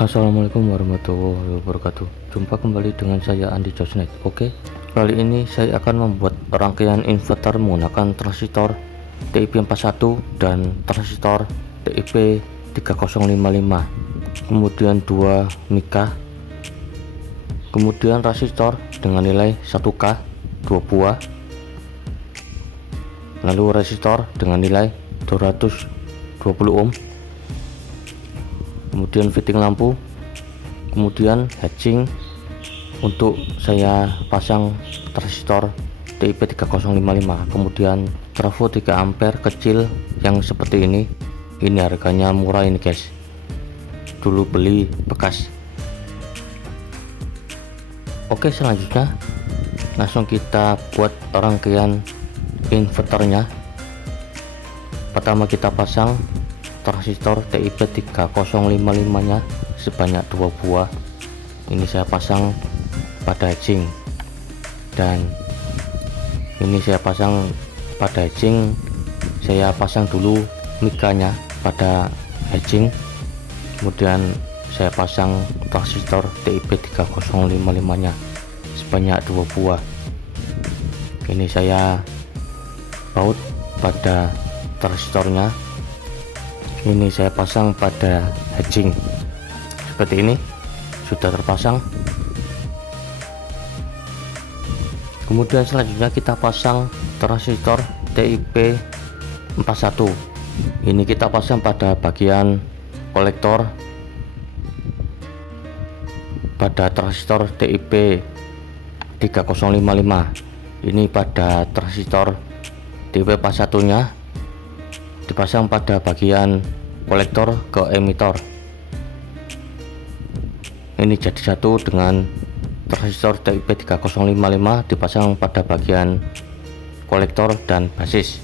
Assalamualaikum warahmatullahi wabarakatuh. Jumpa kembali dengan saya Andi Josnet. Oke, kali ini saya akan membuat rangkaian inverter menggunakan transistor TIP41 dan transistor TIP3055, kemudian 2 mika, kemudian resistor dengan nilai 1K 2 buah, lalu resistor dengan nilai 220 ohm, kemudian fitting lampu, kemudian hatching. Untuk saya pasang transistor TIP3055, kemudian trafo 3 ampere kecil yang seperti ini harganya murah ini guys, dulu beli bekas. Oke, selanjutnya langsung kita buat rangkaian inverternya. Pertama kita pasang transistor TIP3055 nya sebanyak 2 buah. Ini saya pasang pada hatching, dan ini saya pasang pada hatching. Saya pasang dulu mikanya pada hatching, kemudian saya pasang transistor TIP3055 nya sebanyak 2 buah. Ini saya baut pada transistornya. Ini saya pasang pada hatching seperti ini, sudah terpasang. Kemudian selanjutnya kita pasang transistor TIP41. Ini kita pasang pada bagian kolektor pada transistor TIP3055. Ini pada transistor TIP41 nya dipasang pada bagian kolektor ke emitor. Ini jadi satu dengan transistor TIP3055 dipasang pada bagian kolektor dan basis.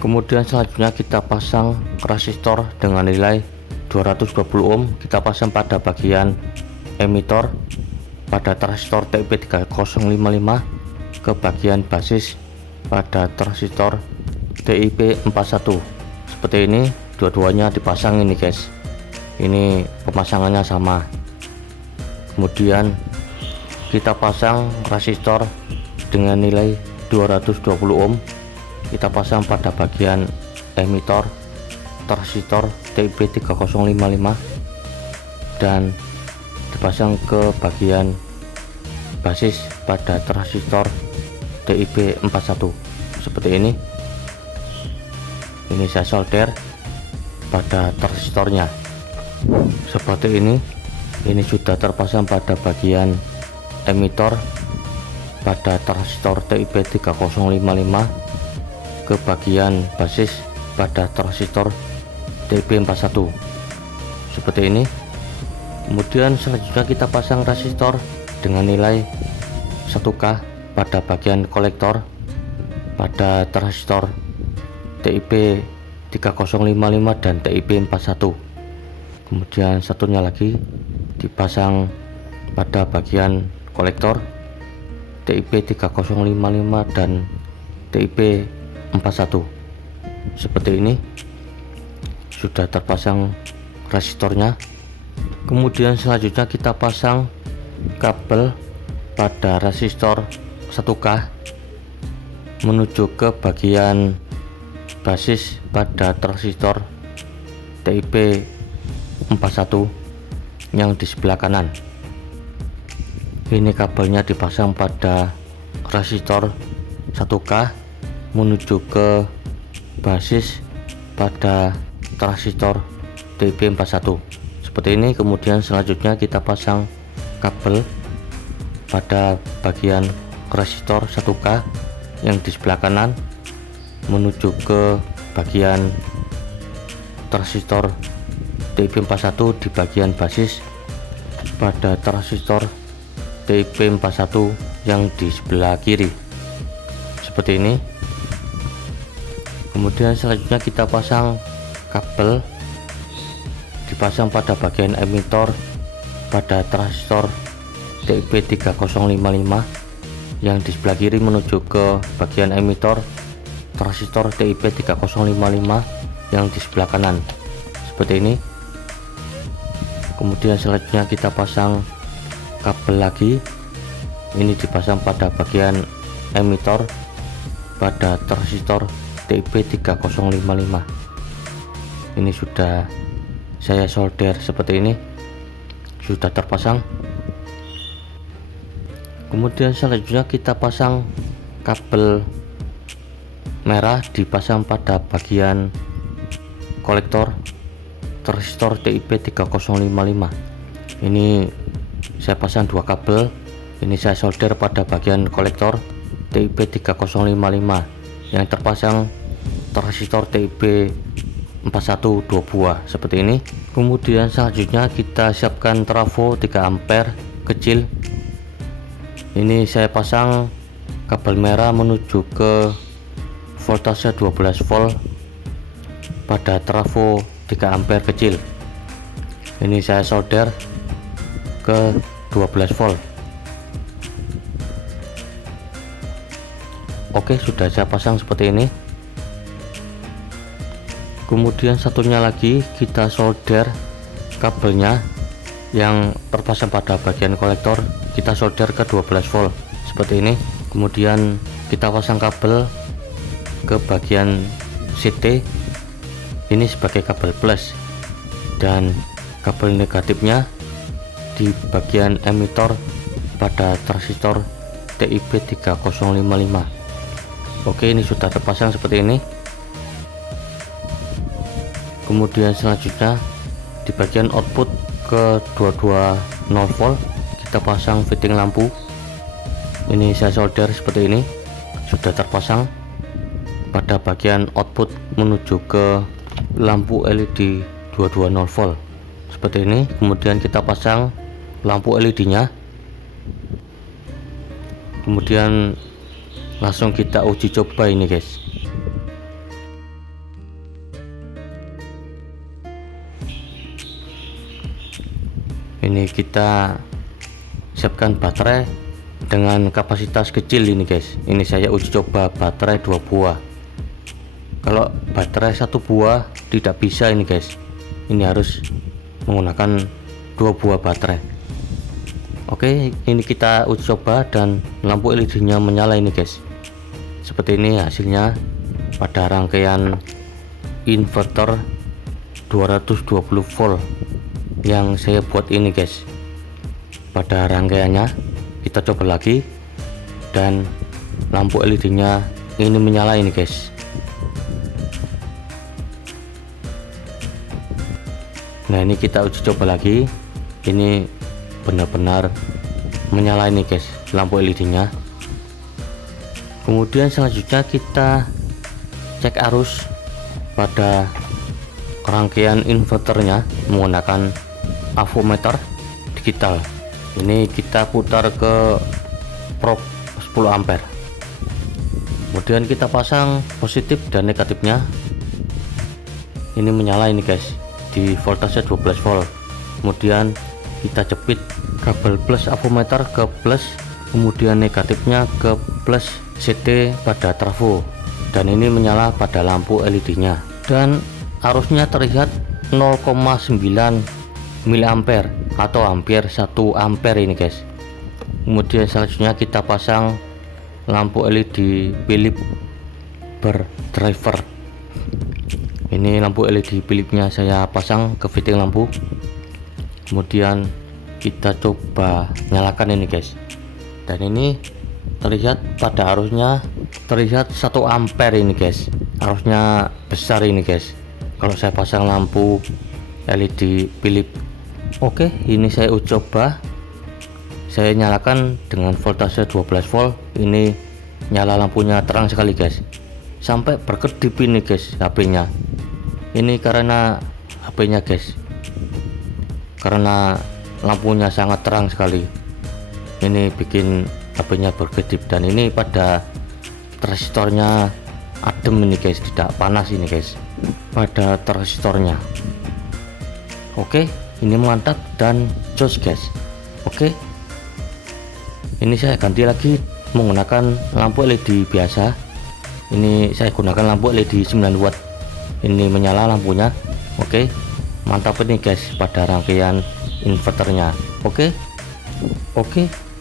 Kemudian selanjutnya kita pasang resistor dengan nilai 220 ohm, kita pasang pada bagian emitor pada transistor TIP3055 ke bagian basis pada transistor TIP41 seperti ini. Dua-duanya dipasang ini guys, ini pemasangannya sama. Kemudian kita pasang resistor dengan nilai 220 ohm, kita pasang pada bagian emitor transistor TIP3055 dan dipasang ke bagian basis pada transistor TIP41 seperti ini. Ini saya solder pada transistornya seperti ini. Ini sudah terpasang pada bagian emitor pada transistor TIP3055 ke bagian basis pada transistor TIP41 seperti ini. Kemudian selanjutnya kita pasang resistor dengan nilai 1K pada bagian kolektor pada transistor TIP3055 dan TIP41. Kemudian satunya lagi dipasang pada bagian kolektor TIP3055 dan TIP41 seperti ini, sudah terpasang resistornya. Kemudian selanjutnya kita pasang kabel pada resistor 1K menuju ke bagian basis pada transistor TIP41 yang di sebelah kanan. Ini kabelnya dipasang pada resistor 1K menuju ke basis pada transistor TIP41 seperti ini. Kemudian selanjutnya kita pasang kabel pada bagian resistor 1K yang di sebelah kanan menuju ke bagian transistor TIP41 di bagian basis pada transistor TIP41 yang di sebelah kiri seperti ini. Kemudian selanjutnya kita pasang kabel, dipasang pada bagian emitor pada transistor TIP3055 yang di sebelah kiri menuju ke bagian emitor transistor TIP3055 yang di sebelah kanan seperti ini. Kemudian selanjutnya kita pasang kabel lagi. Ini dipasang pada bagian emitor pada transistor TIP3055. Ini sudah saya solder seperti ini, sudah terpasang. Kemudian selanjutnya kita pasang kabel merah, dipasang pada bagian kolektor transistor TIP3055. Ini saya pasang dua kabel. Ini saya solder pada bagian kolektor TIP3055 yang terpasang transistor TIP41 2 buah seperti ini. Kemudian selanjutnya kita siapkan trafo 3 ampere kecil. Ini saya pasang kabel merah menuju ke voltase 12 volt pada trafo 3 ampere kecil. Ini saya solder ke 12 volt. Oke, sudah saya pasang seperti ini. Kemudian satunya lagi kita solder kabelnya yang terpasang pada bagian kolektor, kita solder ke 12 volt seperti ini. Kemudian kita pasang kabel ke bagian CT, ini sebagai kabel plus, dan kabel negatifnya di bagian emitor pada transistor TIP3055. Oke, ini sudah terpasang seperti ini. Kemudian selanjutnya di bagian output ke 220 volt kita pasang fitting lampu. Ini saya solder seperti ini, sudah terpasang pada bagian output menuju ke lampu LED 220 volt seperti ini. Kemudian kita pasang lampu LED nya, kemudian langsung kita uji coba ini guys. Ini kita siapkan baterai dengan kapasitas kecil ini guys. Ini saya uji coba baterai 2 buah. Kalau baterai 1 buah tidak bisa ini guys, ini harus menggunakan 2 buah baterai. Oke, ini kita uji coba dan lampu LED nya menyala ini guys. Seperti ini hasilnya pada rangkaian inverter 220 volt yang saya buat ini guys. Pada rangkaiannya kita coba lagi dan lampu LED nya ini menyala ini guys. Nah, ini kita uji coba lagi, ini benar-benar menyala ini guys lampu LED nya. Kemudian selanjutnya kita cek arus pada rangkaian inverternya menggunakan avometer digital. Ini kita putar ke probe 10 ampere. Kemudian kita pasang positif dan negatifnya. Ini menyala ini guys di voltase 12 volt. Kemudian kita jepit kabel plus avometer ke plus, kemudian negatifnya ke plus CT pada trafo, dan ini menyala pada lampu LED nya, dan arusnya terlihat 0,9 mA atau hampir 1 ampere ini guys. Kemudian selanjutnya kita pasang lampu LED Philips berdriver. Ini lampu LED Philips-nya saya pasang ke fitting lampu. Kemudian kita coba nyalakan ini guys, dan ini terlihat pada arusnya terlihat 1 ampere ini guys. Arusnya besar ini guys kalau saya pasang lampu LED Philips. Oke, ini saya uji coba, saya nyalakan dengan voltase 12 volt. Ini nyala lampunya terang sekali guys, sampai berkedip ini guys HP-nya. Ini karena HP-nya guys, karena lampunya sangat terang sekali, ini bikin HP-nya berkedip. Dan ini pada transistornya adem ini guys, tidak panas ini guys pada transistornya. Oke, ini mantap dan jos guys. Oke, ini saya ganti lagi menggunakan lampu LED biasa. Ini saya gunakan lampu LED 9 watt. Ini menyala lampunya. Oke, mantap ini guys pada rangkaian inverternya. Oke,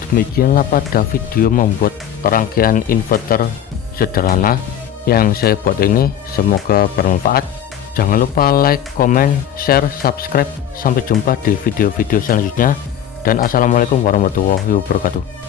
demikianlah pada video membuat rangkaian inverter sederhana yang saya buat ini. Semoga bermanfaat. Jangan lupa like, comment, share, subscribe. Sampai jumpa di video-video selanjutnya, dan assalamualaikum warahmatullahi wabarakatuh.